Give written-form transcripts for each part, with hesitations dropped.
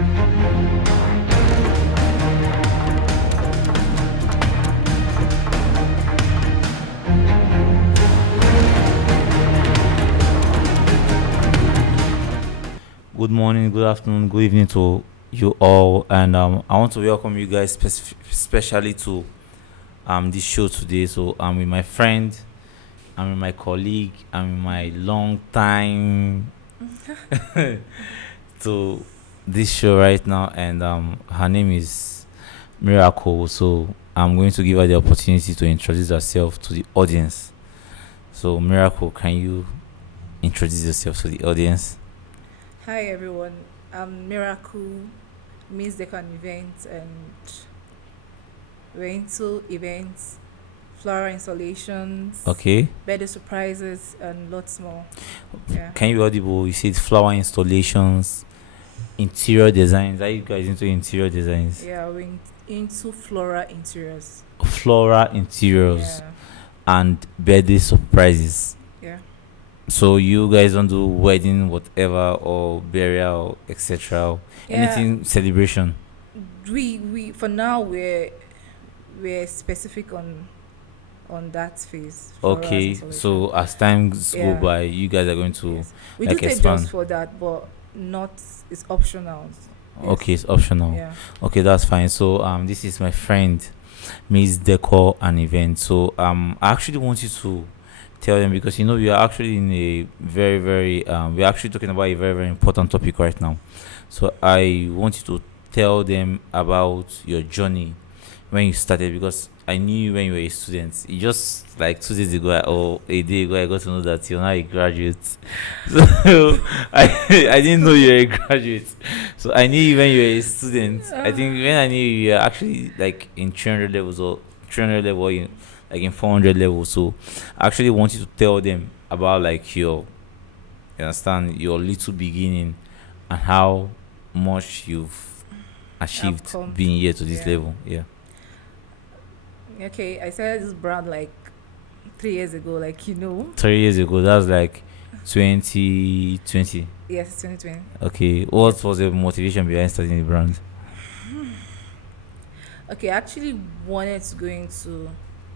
Good morning, good afternoon, good evening to you all, and I want to welcome you guys especially to this show today. So I'm with my friend, I'm with my colleague, I'm with my long time to this show right now, and her name is Miracle. So I'm going to give her the opportunity to introduce herself to the audience. So Miracle, can you introduce yourself to the audience? Hi everyone, I'm Miracle, Miss Decan Events, and we're into events, floral installations, Okay. birthday surprises, and lots more. Yeah, Can you be audible? You said flower installations, interior designs. Are you guys into interior designs? yeah, into floral interiors. Floral interiors Yeah, and birthday surprises. yeah. So you guys don't do wedding, whatever, or burial, etc. Yeah, Anything celebration. we for now we're specific on that phase, floral Okay. installation. So as times go Yeah, by, you guys are going to yes. We do like take jobs expand. for that, but not it's optional. Okay, Yes. it's optional. Yeah. Okay, that's fine. So this is my friend, Miss Decor and Event. So I actually want you to tell them, because we are actually in a very we're actually talking about a very important topic right now. So I want you to tell them about your journey when you started, because I knew you when you were a student. You just like 2 days ago or a day ago, I got to know that you're now a graduate. So I didn't know you were a graduate. So I knew you when you were a student. I think when I knew you were actually like in 300 levels or 300 level, or like in 400 levels. So I actually want you to tell them about like you understand, your little beginning and how much you've I've achieved come being to. here to this Yeah. level. Yeah. Okay, I started this brand like 3 years ago, like 3 years ago, that's like 2020. Yes, 2020. Okay, what was the motivation behind starting the brand? Okay, I actually wanted to go into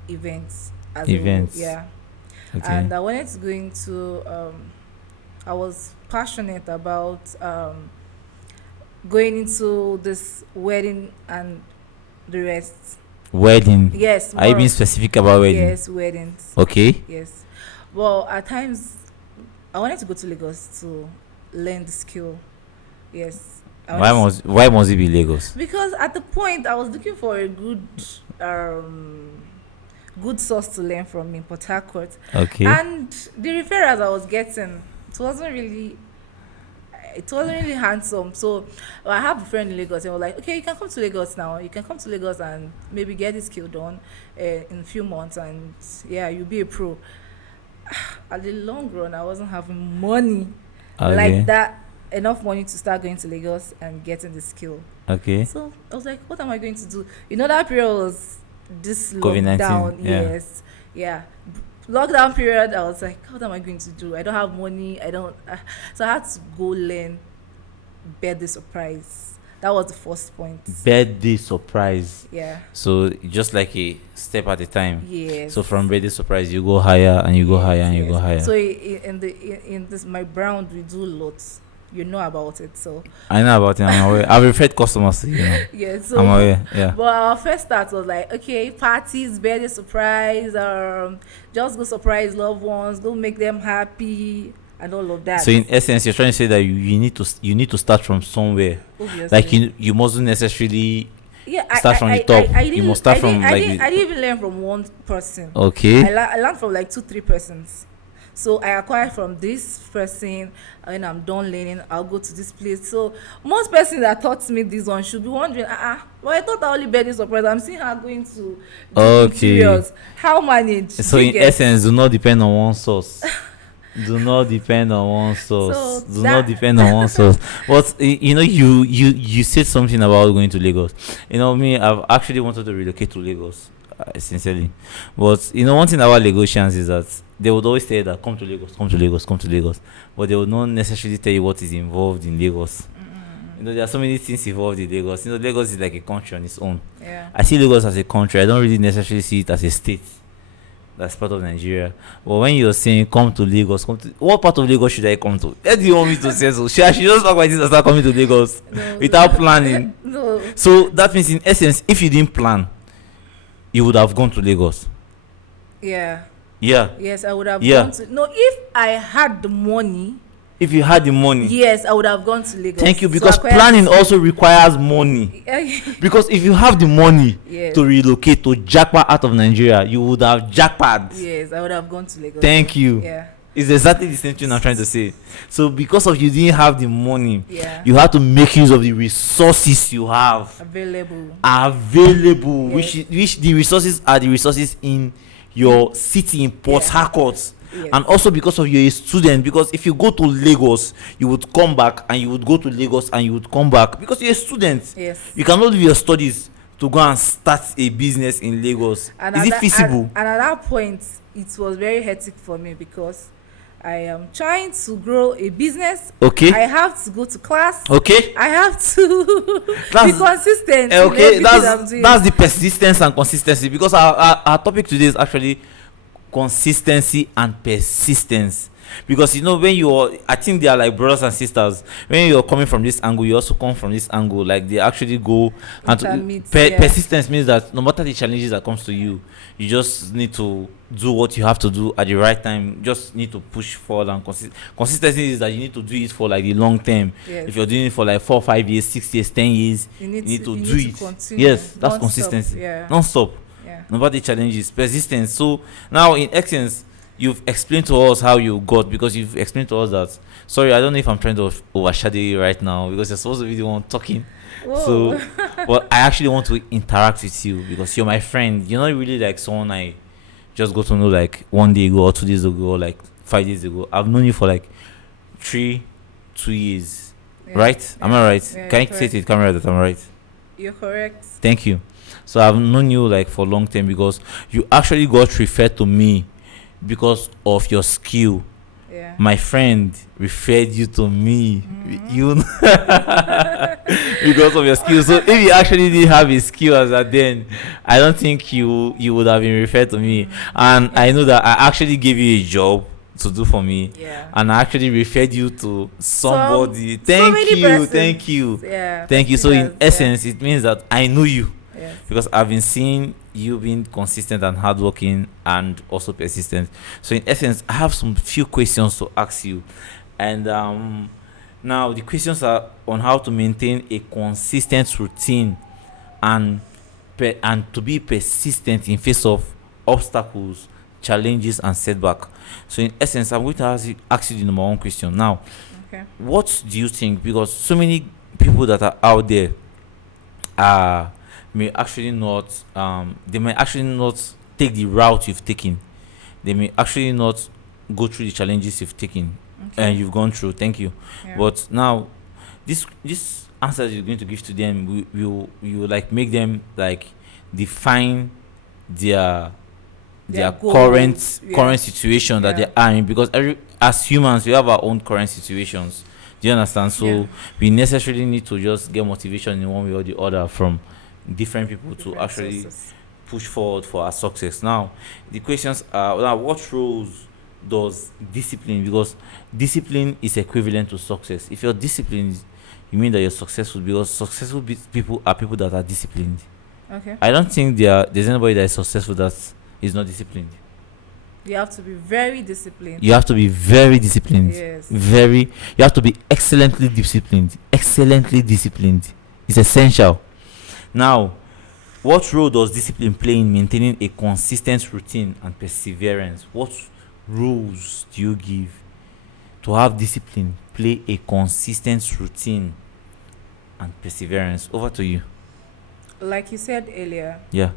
events as a whole, Events. yeah. Okay. And I wanted to go into I was passionate about going into this wedding and the rest. Wedding. Yes, Are you more being of specific about wedding? yes, weddings. Okay. Yes. Well, at times I wanted to go to Lagos to learn the skill. Yes. I wanted to, Why must it be Lagos? because at the point I was looking for a good source to learn from in Port Harcourt, Okay. and the referrals I was getting, it wasn't really handsome. So I have a friend in Lagos and we're like, okay, you can come to Lagos now. You can come to Lagos and maybe get this skill done in a few months, and yeah, you'll be a pro. At the long run, I wasn't having money like Okay. that, enough money to start going to Lagos and getting the skill. Okay. So I was like, what am I going to do? That period was this COVID-19. lockdown. Yeah. Yes. Yeah. Lockdown period, I was like, what am I going to do? I don't have money. I don't. So I had to go learn birthday surprise. That was the first point. Birthday surprise. Yeah. So just like a step at a time. Yes. So from birthday surprise, you go higher and you go higher and you go higher. So in this my brand, we do lots. You know about it, so I know about it. I'm aware. I've referred customers to you. yeah. So I'm aware. Yeah. but our first start was like, okay, parties, birthday surprise, just go surprise loved ones, go make them happy, and all of that. So in essence, you're trying to say that you need to start from somewhere. Obviously. Like you mustn't necessarily Yeah, start from the top. You must start from like I didn't even learn from one person. okay. I learned from like 2-3 persons. So I acquired from this person, and when I'm done learning, I'll go to this place. So most persons that taught me this one should be wondering, well, I thought I only birthday surprise. I'm seeing her going to the Okay. materials. How manage? So You in get? essence, do not depend on one source. Do not depend on one source. So Do not that- depend on one source. But you said something about going to Lagos. Me, I've actually wanted to relocate to Lagos, sincerely. But one thing about Lagosians is that they would always say that come to Lagos, come to Lagos, come to Lagos. But they would not necessarily tell you what is involved in Lagos. There are so many things involved in Lagos. Lagos is like a country on its own. Yeah. I see Lagos as a country. I don't really necessarily see it as a state that's part of Nigeria. But when you're saying come to Lagos, what part of Lagos should I come to? Where do you want me to say so? Should I just pack my things and start coming to Lagos No. without planning? No. So that means, in essence, if you didn't plan, you would have gone to Lagos. Yeah. Yeah. Yes, I would have Yeah. gone to. No, if I had the money. If you had the money. Yes, I would have gone to Lagos. Thank you, to because acquire planning skills. also requires money. Because if you have the money Yes. to relocate to jackpot out of Nigeria, you would have jackpot. Yes, I would have gone to Lagos. Thank you. Yeah. It's exactly the same thing I'm trying to say. So because of you didn't have the money, Yeah. you have to make use of the resources you have available, Yes. which the resources are the resources in your city in Port Yeah. Harcourt. Yes. And also because of you're a student, because if you go to Lagos, you would come back, and you would go to Lagos and you would come back because you're a student. Yes. You cannot leave your studies to go and start a business in Lagos. And Is at it that- feasible? And at that point, it was very hectic for me because I am trying to grow a business. Okay. I have to go to class. Okay. I have to be That's- consistent. in Okay, everything I'm doing. that's the persistence and consistency, because our topic today is actually consistency and persistence. Because I think they are like brothers and sisters. When you're coming from this angle, you also come from this angle. Like they actually go and Intermeet, yeah. persistence means that no matter the challenges that comes to you, you just need to do what you have to do at the right time. Just need to push forward, and consistency is that you need to do it for like the long term. Yes. If you're doing it for like 4, 5 years, 6 years, 10 years, You you need to you do need it. to continue. Yes, that's Non-stop, consistency. Yeah. Non-stop. Yeah. No matter the challenges, persistence. So now, in essence, you've explained to us how you got, because you've explained to us that. Sorry, I don't know if I'm trying to overshadow you right now, because you're supposed to be the one talking. Whoa. So, but I actually want to interact with you because you're my friend. You're not really like someone I just got to know like 1 day ago or 2 days ago or like 5 days ago. I've known you for like 2 years, Yeah. right? Am I right? Yeah, Can you you're say to the camera that I'm right? You're correct. Thank you. So I've known you like for a long time, because you actually got referred to me because of your skill. Yeah. My friend referred you to me. You because of your skill. So if you actually didn't have a skill as that, then I don't think you would have been referred to me. And I know that I actually gave you a job to do for me. Yeah. And I actually referred you to somebody. So Thank many you, persons. thank you. Yeah. Thank you. So in Yes, essence, it means that I know you, Yes. because I've been seeing you being consistent and hardworking and also persistent. So in essence, I have some few questions to ask you, and now the questions are on how to maintain a consistent routine and to be persistent in face of obstacles, challenges, and setback. So in essence, I'm going to ask you the number one question now. Okay. What do you think? Because so many people that are out there may actually not they may actually not take the route you've taken. They may actually not go through the challenges you've taken and you've gone through. Thank you. Yeah. But now this answer you're going to give to them will like make them like define their goals, current situation that Yeah. they are in, because as humans we have our own current situations. Do you understand? So Yeah. we necessarily need to just get motivation in one way or the other from different people to Different actually sources. push forward for our success. Now the questions are, now, what roles does discipline, because discipline is equivalent to success. If you're disciplined, you mean that you're successful, because successful people are people that are disciplined. Okay. I don't think there's anybody that is successful that is not disciplined. You have to be very disciplined. You have to be very disciplined. Yes. You have to be excellently disciplined. Excellently disciplined. It's essential. Now, what role does discipline play in maintaining a consistent routine and perseverance? What rules do you give to have discipline, play a consistent routine and perseverance? Over to you. Like you said earlier, Yeah.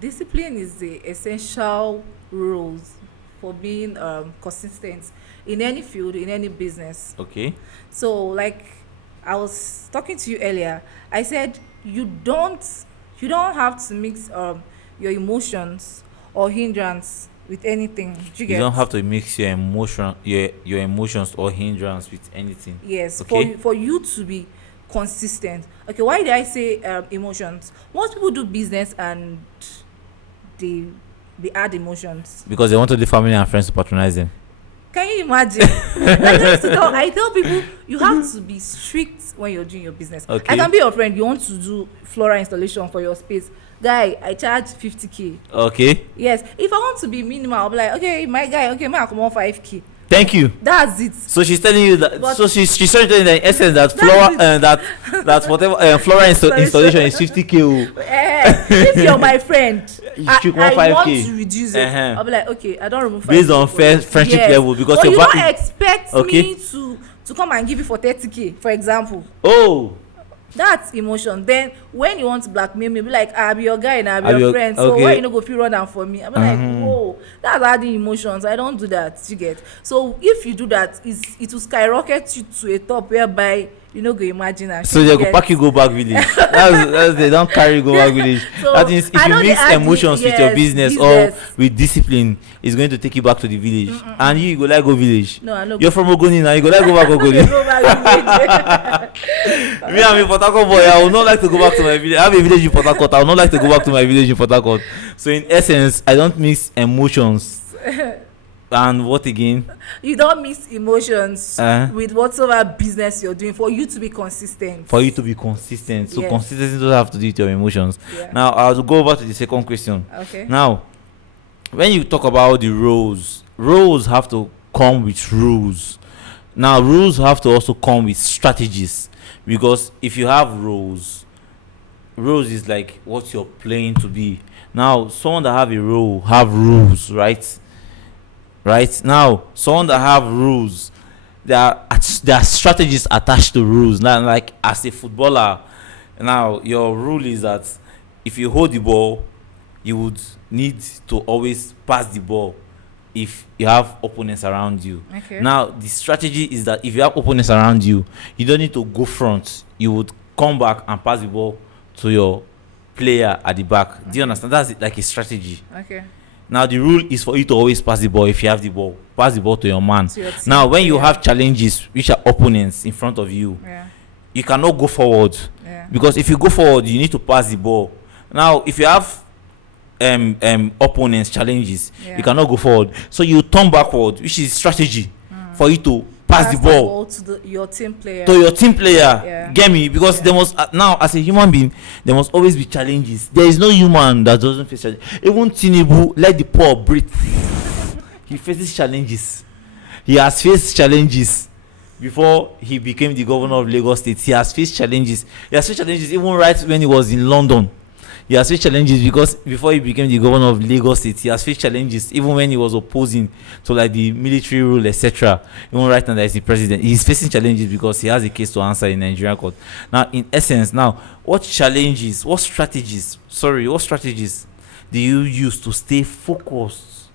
discipline is the essential rules for being consistent in any field, in any business. Okay. So, like I was talking to you earlier, I said you don't have to mix your emotions or hindrance with anything. Do you You get? don't have to mix your emotions or hindrance with anything. Yes. Okay. For you to be consistent. Okay, why did I say emotions? Most people do business and they they add emotions. Because they want the family and friends to patronize them. Can you imagine? Like I tell people you have to be strict when you're doing your business. Okay. I can be your friend. You want to do floral installation for your space, guy. I charge 50K. Okay. Yes. If I want to be minimal, I'll be like, okay, my guy, okay, may I come on 5K. Thank you. That's it. So she's telling you that. But so she's telling you in the essence that flower that whatever floral installation is 50K. If you're my friend, You I want want 5K. to reduce it. Uh-huh. I'll be like, okay, I don't remove 5K Based on for you. friendship Yes. level, because But your you back. don't expect Okay. me to come and give you for 30K, for example. Oh. That's emotion. Then when you want to blackmail me, be like, I'll be your guy and I'll be I'll be your your- friend. So okay. why you no go feel run down for me? I'll be like, whoa, that's adding emotions. I don't do that. You get. So if you do that, it will skyrocket you to a top whereby you no go imagine. And So shit, they you go get. pack you go back village. that's they don't carry you go back village. So, That means if I you know they mix add emotions with your yes, business or with discipline, it's going to take you back to the village. And you go like go village. No, I know. You're from Ogoni now. You go like go back Ogoni. Go back village. Me, I'm a Port Harcourt boy. I would not like to go back to my village. I have a village in Port Harcourt. I would not like to go back to my village in Port Harcourt. So in essence, I don't mix emotions. And what again? You don't mix emotions Uh-huh. with whatever business you're doing for you to be consistent. For you to be consistent. So Yes. consistency doesn't have to do with your emotions. Yeah. Now I'll go over to the second question. Okay. Now, when you talk about the roles have to come with rules. Now, rules have to also come with strategies, because if you have roles is like what you're playing to be. Now, someone that have a role have rules, right? Right now, someone that have rules, there are strategies attached to rules. Now, like as a footballer, now your rule is that if you hold the ball, you would need to always pass the ball if you have opponents around you. Okay. Now, the strategy is that if you have opponents around you, you don't need to go front. You would come back and pass the ball to your player at the back. Do you understand? That's like a strategy. Okay. Now, the rule is for you to always pass the ball if you have the ball. Pass the ball to your man. To your team Now, when you player. have challenges which are opponents in front of you, Yeah. you cannot go forward. Yeah. Because if you go forward, you need to pass the ball. Now, if you have opponents challenges, Yeah. you cannot go forward. So you turn backward, which is strategy for you to pass the ball to your team player. to your team player. Yeah. Get me? Because Yeah. there must now, as a human being, there must always be challenges. There is no human that doesn't face challenges. Even Tinubu, let the poor breathe. He faces challenges. He has faced challenges before he became the governor of Lagos State. He has faced challenges. He has faced challenges even right when he was in London. He has faced challenges because before he became the governor of Lagos State, he has faced challenges even when he was opposing to like the military rule, etc. Even right now that he's the president, he's facing challenges because he has a case to answer in Nigerian court. Now, in essence, what strategies do you use to stay focused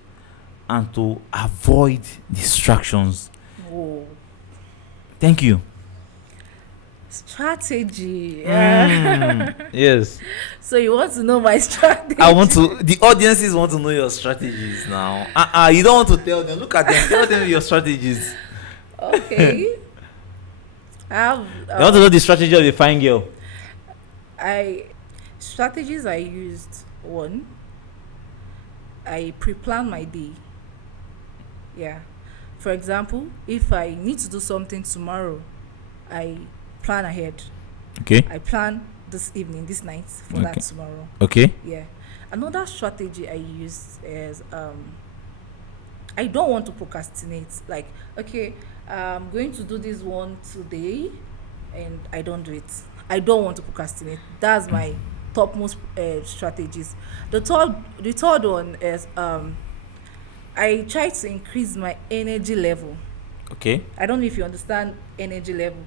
and to avoid distractions? Whoa. Thank you. Strategy. Yes. So you want to know my strategy? The audiences want to know your strategies now. You don't want to tell them. Look at them. Tell them your strategies. Okay. I have. You want to know the strategy of a fine girl. Strategies I used. One, I pre-plan my day. Yeah. For example, if I need to do something tomorrow, I plan ahead. Okay. I plan this evening, this night for Okay. that tomorrow. Okay. Yeah. Another strategy I use is I don't want to procrastinate. Like, okay, I'm going to do this one today, and I don't do it. I don't want to procrastinate. That's my topmost strategies. The third one is I try to increase my energy level. Okay. I don't know if you understand energy level,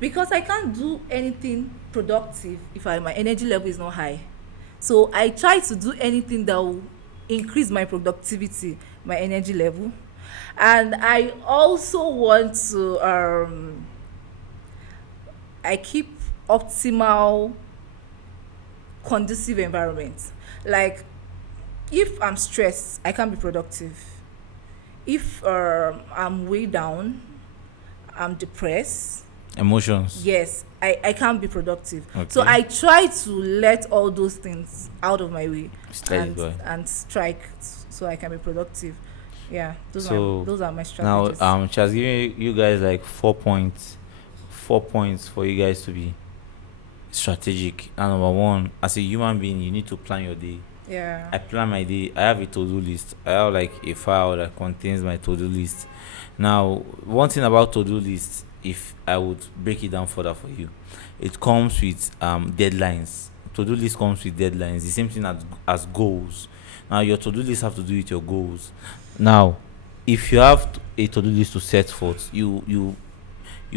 because I can't do anything productive if my energy level is not high. So I try to do anything that will increase my productivity, my energy level. And I also want to I keep optimal conducive environment. Like, if I'm stressed, I can't be productive. If I'm way down, I'm depressed, Emotions. yes, I can't be productive. So Okay. I try to let all those things out of my way Slide it and by. strike so I can be productive. Yeah, So those are my now strategies. she has given you guys like 4 points. 4 points for you guys to be strategic. And number one, as a human being, you need to plan your day. Yeah. I plan my day. I have a to-do list. I have like a file that contains my to-do list. Now, one thing about to-do list, if I would break it down further for you, it comes with deadlines. To-do list comes with deadlines. The same thing as goals. Now, your to-do list have to do with your goals. Now, if you have a to-do list to set forth, you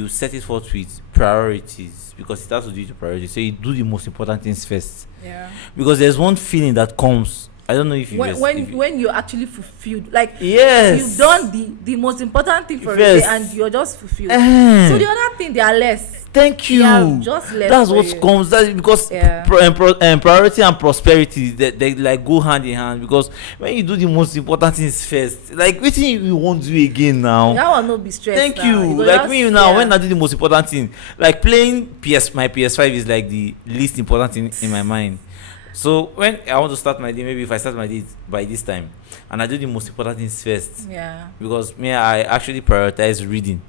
set it forth with priorities because it has to do with your priorities. So you do the most important things first Yeah. because there's one feeling that comes. I don't know if you when guys. when when you're actually fulfilled, like you've Yes. done the most important thing for a day and Yes. you're just fulfilled. So Eh. the other thing, they are less. Thank They are you. just less That's for what you. comes. That's because Yeah. priority and prosperity they like go hand in hand. Because when you do the most important things first, like what you won't do again now. That one no be stress. Thank Now you. go Like just, me now, yeah. when I do the most important thing, like playing my PS5 is like the least important thing in my mind. So when I want to start my day, maybe if I start my day by this time, and I do the most important things first, Yeah. because me, I actually prioritize reading,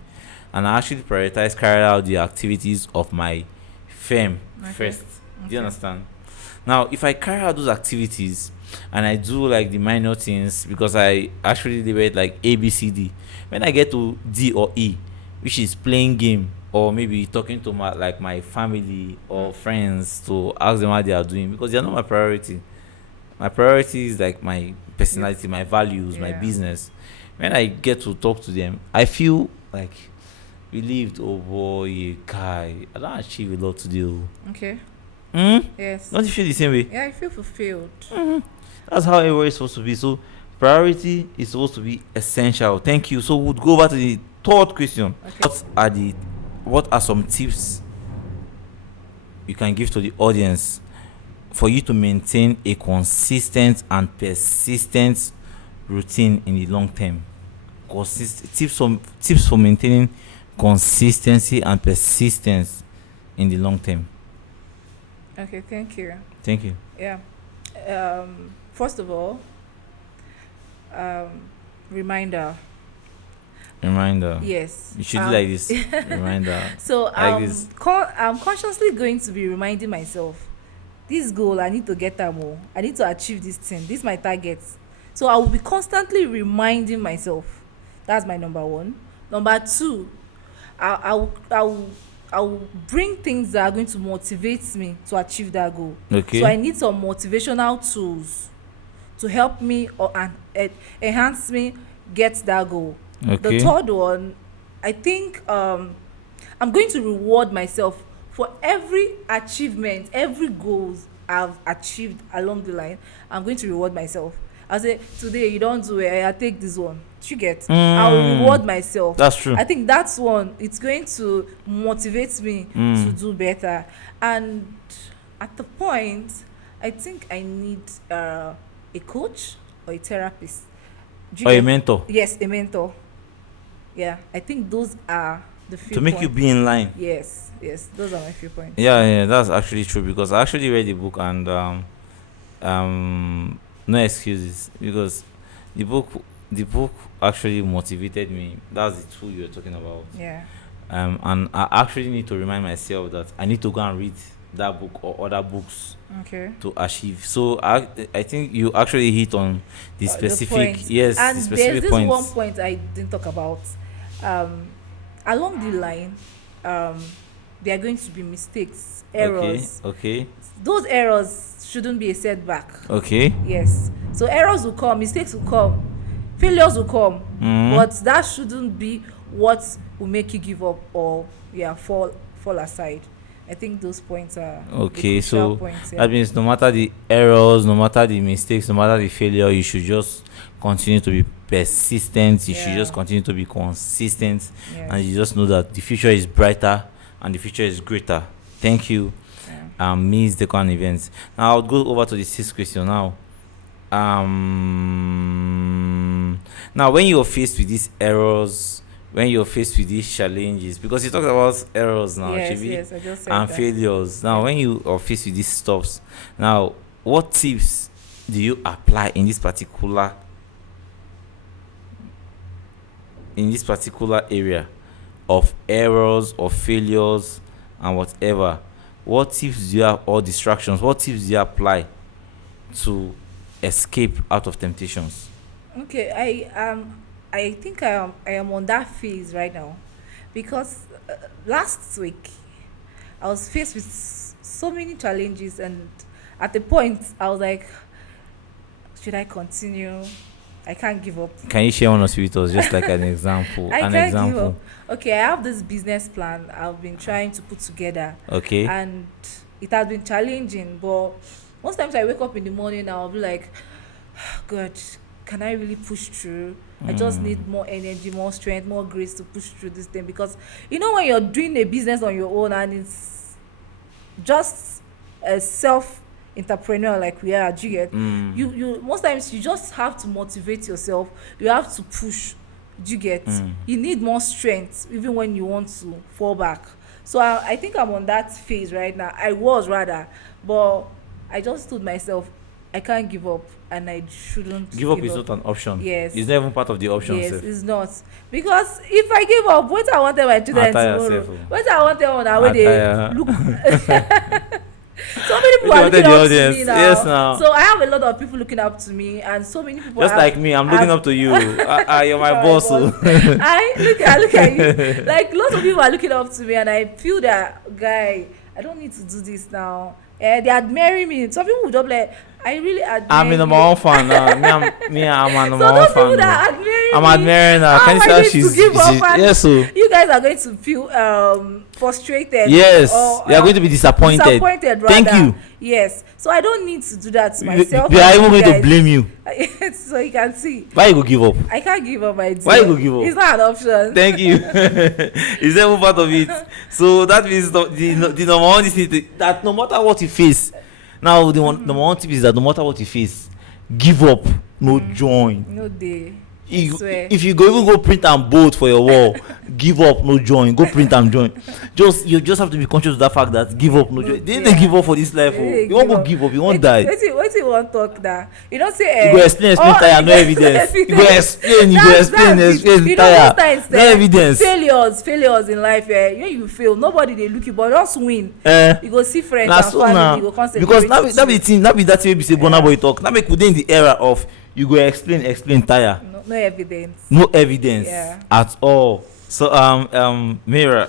and I actually prioritize carrying out the activities of my firm Okay. first. Do you Okay. understand? Now, if I carry out those activities and I do like the minor things, because I actually debate like A, B, C, D. When I get to D or E, which is playing game or maybe talking to my family or friends to ask them how they are doing, because they are not my priority. My priority is like my personality, my values, my Yeah. business. When I get to talk to them, I feel like relieved. Oh boy, guy, I don't achieve a lot to do. Okay. Hmm? Yes. Don't you feel the same way? Yeah, I feel fulfilled. That's how everywhere is supposed to be. So priority is supposed to be essential. Thank you. So we'll go over to the third question. Okay. What are some tips you can give to the audience for you to maintain a consistent and persistent routine in the long term? Tips for maintaining consistency and persistence in the long term. Okay. Thank you. Thank you. Yeah. First of all, um, reminder. Reminder. Yes. You should do like this. Reminder. So Like this. I'm consciously going to be reminding myself, this goal I need to get them all. I need to achieve this thing. This is my target. So I will be constantly reminding myself. That's my number one. Number two, I will bring things that are going to motivate me to achieve that goal. Okay. So I need some motivational tools to help me enhance me get that goal. Okay. The third one, I think I'm going to reward myself for every achievement, every goals I've achieved along the line. I'm going to reward myself. I say, today you don't do it, I take this one. You get? I'll reward myself. That's true. I think that's one. It's going to motivate me to do better. And at the point, I think I need a coach or a therapist. Do you Or a get? mentor Yes, a mentor. Yeah, I think those are the few to make you points. be in line. Yes, those are my few points. Yeah, that's actually true because I actually read the book and no excuses because the book the book actually motivated me. That's the tool you're talking about. Yeah. And I actually need to remind myself that I need to go and read that book or other books Okay. to achieve. So I think you actually hit on the The specific points. yes And the there's specific this points. one point I didn't talk about. Along the line, there are going to be mistakes, errors. Okay. Those errors shouldn't be a setback. Okay. Yes. So errors will come, mistakes will come, failures will come, Mhm. but that shouldn't be what will make you give up or fall aside. I think those points are the Okay, crucial so points, yeah. that means no matter the errors, no matter the mistakes, no matter the failure, you should just continue to be persistent. You should Yeah. just continue to be consistent, Yes. and you just know that the future is brighter and the future is greater. Thank you, Yeah. Miss Decan Events. Now I'll go over to the sixth question now. Now when you're faced with these errors, when you're faced with these challenges, because you talked about errors now, Yes, Chibi, yes, I just said and that. failures. Now, Yeah. when you are faced with these stuffs, now, what tips do you apply in this particular area of errors or failures and whatever? What tips do you have, or distractions? What tips do you apply to escape out of temptations? Okay, I think I am on that phase right now, because last week I was faced with so many challenges, and at the point I was like, should I continue? I can't give up. Can you share one or two with us, just like an example? I An can't give up. example. Okay, I have this business plan I've been trying to put together, Okay. and it has been challenging. But most times I wake up in the morning, I'll be like, God, can I really push through? I just Mm. need more energy, more strength, more grace to push through this thing, because when you're doing a business on your own, and it's just a self entrepreneur like we are, do you get? Mm. You most times you just have to motivate yourself. You have to push. Do you get? Mm. You need more strength even when you want to fall back. So I think I'm on that phase right now. I was rather, but I just told myself I can't give up, and I shouldn't Give up is not an option. Yes. It's not even part of the option. Yes, Sef. it's not, because if I give up, what I want them my children Attire tomorrow, yourself, oh. what I want them on our way they Attire. look. So many people You are wanted looking the up audience. to me now. Yes, now. So I have a lot of people looking up to me, and so many people Just have, like me, I'm looking have- up to you. You're my You're boss. oh. I look at you. Like lots of people are looking up to me, and I feel that, guy, I don't need to do this now. They admire me. Some people would just be like, I really admire I'm a number you. one fan now. I'm a number So one those people fan. that now. admire I'm me, admiring her. how Can you am see I how going to give up? And yes, so you guys are going to feel frustrated. yes, or, you are going to be disappointed. Disappointed, rather. Thank you. Yes. So I don't need to do that to They myself. they are and even you going to guys. blame you. So you can see, Why you go give up? I can't give up my dear. Why you go give up? It's not an option. Thank you. Is that one part of it? So that means the number one is that no matter what you face, now number one tip is that no matter what you face, give up, no join. No day. Swear. If you go even go print and bold for your wall, give up, no join. Go print and join. You just have to be conscious of that fact that give up, no join. They didn't give up for this life. Oh. You won't go give up. You won't die. Wait till you want talk that. You don't say. You go explain tire, no evidence. You go explain tire, Times, no evidence. Failures in life. When you fail, nobody they look you, but just win. You go see friends Na and so family. na You go come because celebrate with that be you. the thing, that be that way we say Burna Boy talk. Now make within the era of you go explain tire, No evidence. no evidence Yeah. at all. So Mira,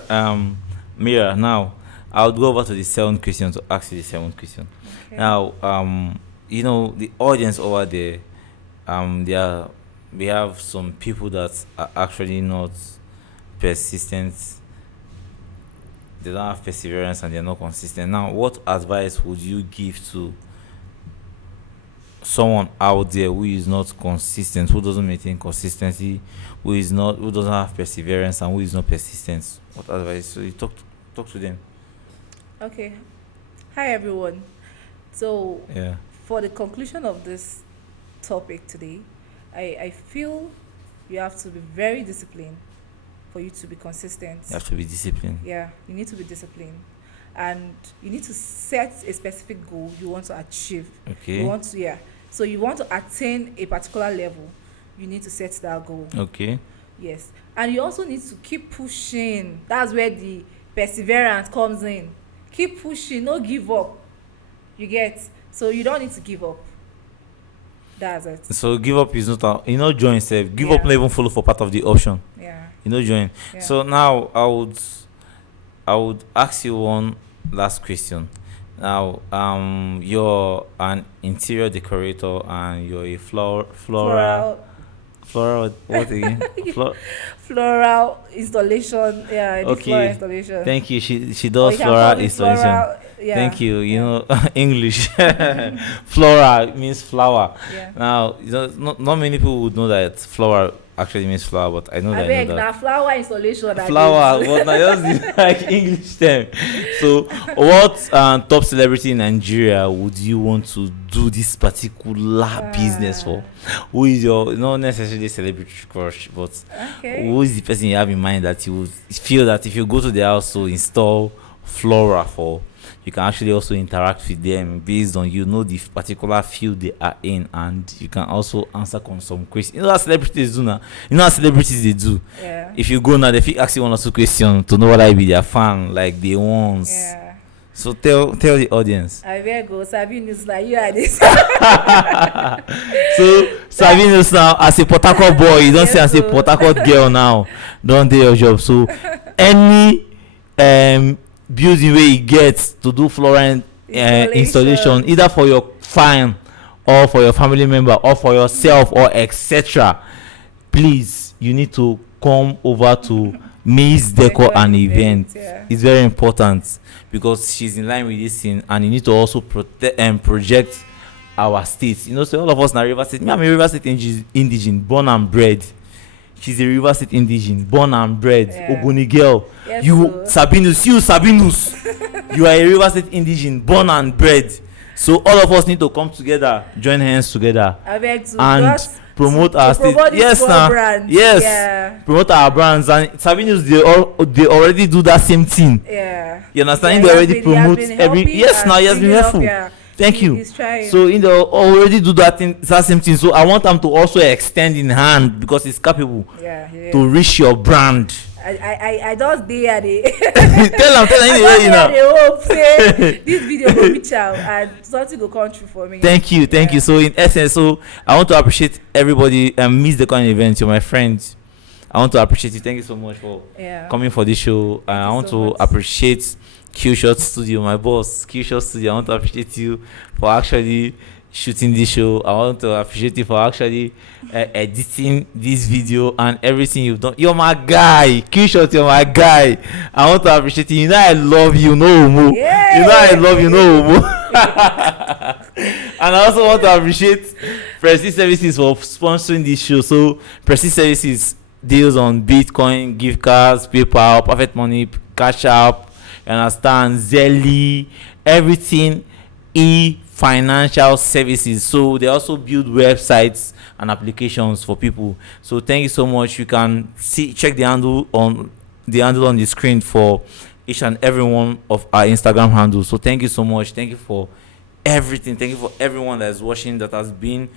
now I'll go over to the seventh question to ask you the seventh question. Okay. Now the audience over there, we have some people that are actually not persistent. They don't have perseverance and they're not consistent. Now, what advice would you give to someone out there who is not consistent, who doesn't maintain consistency, who doesn't have perseverance and who is not persistent? What advice? So you talk to them. Okay. Hi everyone. So Yeah. for the conclusion of this topic today, I feel you have to be very disciplined for you to be consistent. You have to be disciplined. Yeah, you need to be disciplined, and you need to set a specific goal you want to achieve. Okay. You want to So you want to attain a particular level, you need to set that goal. Okay. Yes, and you also need to keep pushing. That's where the perseverance comes in. Keep pushing, no give up. You get? So you don't need to give up. That's it. So give up is not join self. Give up Yeah. not even follow for part of the option. Yeah. Join. Yeah. So now I would ask you one last question. Now, you're an interior decorator and you're a floral what again? Floral installation. Yeah, I do Okay. floral installation. Thank you. She Or does you can floral call it installation. floral, yeah. Thank you. Yeah. English. Floral means flower. Yeah. Now, not many people would know that flower actually means flower, but I know I that. beg now flower installation. I Flower, dey do. but now just the like English term. So, what top celebrity in Nigeria would you want to do this particular business for? Who is your not necessarily celebrity crush, but Okay. who is the person you have in mind that you would feel that if you go to the house to install flora for, you can actually also interact with them based on the particular field they are in, and you can also answer some questions. You know what celebrities do now. You know what celebrities they do. Yeah. If you go now, they fit ask you one or two questions to know what I be their fan, like they want. Yeah. So tell the audience. I will go. Sabine is like you are this. So Savinus now, as a Port Harcourt boy, you don't Yes, say as a so. Port Harcourt girl now. Don't do your job. So any building where you get to do flooring installation, either for your fan or for your family member or for yourself or etc., please you need to come over to Miss Decor and Event. Yeah. It's very important because she's in line with this thing, and you need to also protect and project our state. You know, so all of us na River State. Me, I'm a River State indigene, born and bred. She's a River State indigene, born and bred. Yeah. Ogoni girl. Yes, You Sabinus. You are a River State indigene, born and bred. So all of us need to come together, join hands together, I beg to and just promote our state. promote this Yes, small now. brand. Yes. Yeah. Promote our brands, and Sabinus they already do that same thing. Yeah. You understand? Yeah, They already promote every. Yes, now he has been helpful. Thank you. He's trying. So in the already do that thing, that same thing. So I want them to also extend in hand because it's capable yeah. to reach your brand. I just there they tell them anyway, you know. they hope say this video will reach out and something will come true for me. Thank you. So in essence, so I want to appreciate everybody and Miss the Coin Event. You're my friend. I want to appreciate you. Thank you so much for coming for this show. I want to appreciate Q Shot Studio, my boss, Q Shot Studio. I want to appreciate you for actually shooting this show. I want to appreciate you for actually editing this video and everything you've done. You're my guy, Q Shot. You're my guy. I want to appreciate you. You know I love you, no homo. Yeah. You know I love you, no homo. And I also want to appreciate Prestige Services for sponsoring this show. So Prestige Services deals on Bitcoin, gift cards, PayPal, Perfect Money, Cash App, you understand, Zelly, everything financial services. So they also build websites and applications for people. So thank you so much. You can check the handle on the screen for each and every one of our Instagram handles. So thank you so much. Thank you for everything. Thank you for everyone that is watching, that has been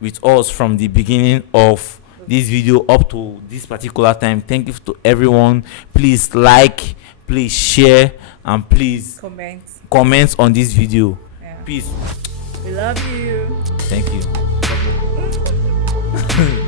with us from the beginning of this video up to this particular time. Thank you to everyone. Please like, please share, and please comment on this video. Peace. We love you. Thank you.